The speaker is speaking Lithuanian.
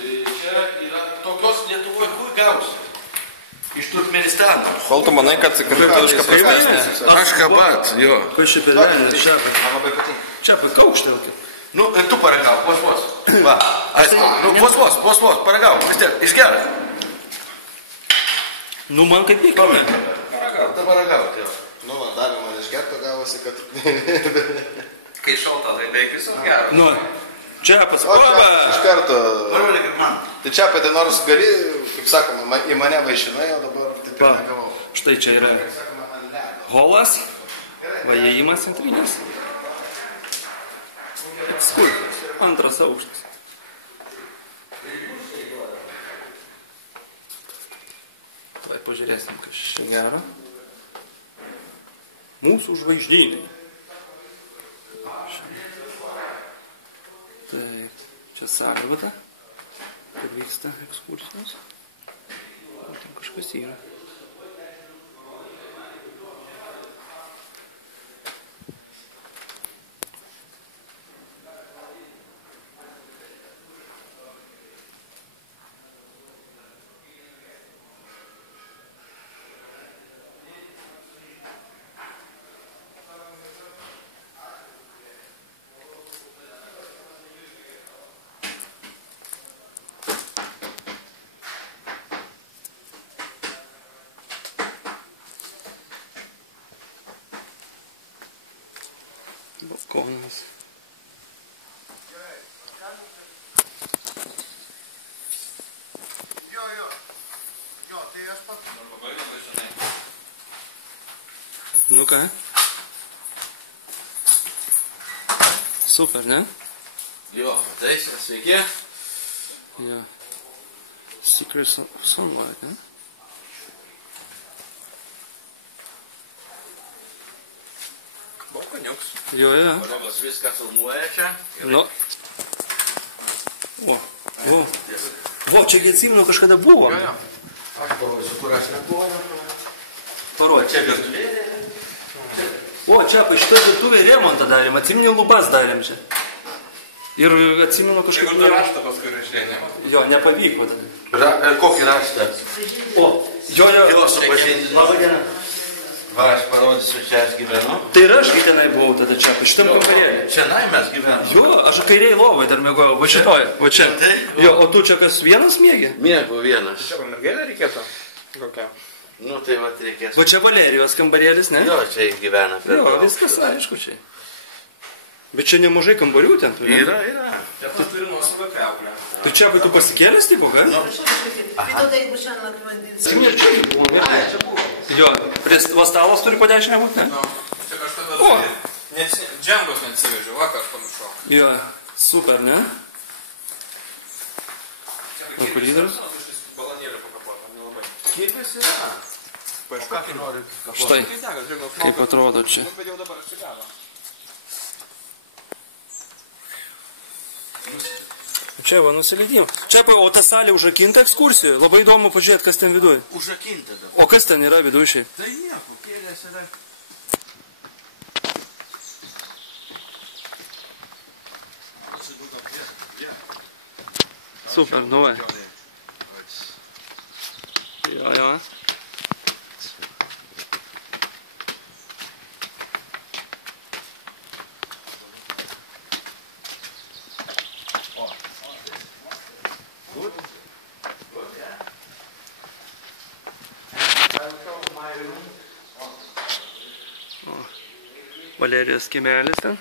čia yra tokios Lietuvoje kur gausi. Iš Turkmenistano. Kol tu manai, kad lietuviška prasmesnė. Aškabat, jo. Kas čia per velnės, Čepai? Man labai patinka. Čepai, kaukštelkit. Nu, ir tu paragauk, vos. Va, aišku, nu, vos, paragauk, vis tiek, išgerai. Nu, man kaip įkame. Paragauk, jo. Nu, va, davė man išgerto gavosi, kad... Kai šalta, tai beveik visus geras. Nu, Čepas, O, čia, iš karto... Parodyk ir man. Tai Čepai, tai nors gali, kaip sakoma, į mane vaišinai, o dabar taip ir negavau. Štai čia yra holas, va, įėjimas centrinės. Ekskursijos, antras aukštas. Tai pažiūrėsim, kas čia gero. Mūsų žvaigždynai. Taip, čia Sargvata, kur vyksta ekskursijos. O ten kažkas yra. Balkonas. Jo, tai aš pats. Nu ką? Super, ne? Jo, tai sveiki. Jo. Secret Sunlight, ne? Balkoniuks. Jo. Kolegos viską filmuoja čia. Nu. O, čiagi atsimenu, kažkada buvo. Jo. Aš parodysiu, kur aš nebuvoju. Parodė. Čia virtuvėlė. O, čia pa šitą virtuvę remontą darėm, atsimenu lubas darėm čia. Ir atsimenu kažkaip... Jeigu tu raštą paskui rašė, ne? Jo, nepavyko tada. Kokį raštą? O, jo. Jos supažindinau. Labai diena. Va, aš parodysiu, čia aš gyvenu. Tai ir aš kai tenai buvau tada čia, pa šitam kambarėlį.Čianai mes gyvename. Jo, aš kairiai lovai dar mėgojau, va šitoj, va čia. Jo, o tu čia kas vienas mėgi? Miegu vienas. Čia mergelė reikėtų? Kokia? Nu, tai va, reikės. Va čia Valerijos kambarėlis, ne? Jo, čia jis gyvena. Jo, viskas aišku čia. Bet čia nemažai kambarių ten turi. Yra. Čia tu turi nuosavą kriauklę. Tu čia, tu pasikėlęs tipo, ką? Čia buvo. Jo, prie stalas turi po 10 būt, ne? Čia kažkada... O! Džembos neatsivežiau, vakar aš pamiršau. Jo, super, ne? O kur lyderis? Balanėlį pakapuotą, nelabai. Kirvis yra. O ką tu nori? Štai, kaip atrodo čia. Bet jau dabar atsigavo. Čia va, nusileidimo. Čia, o ta salė užrakinta ekskursijų. Labai įdomu pažiūrėti, kas ten viduj. Užrakinta dabar. O kas ten yra viduj šiaip? Tai nieko, kėlės yra. Super, nu va. Jo. Valerijos kiemelis ten.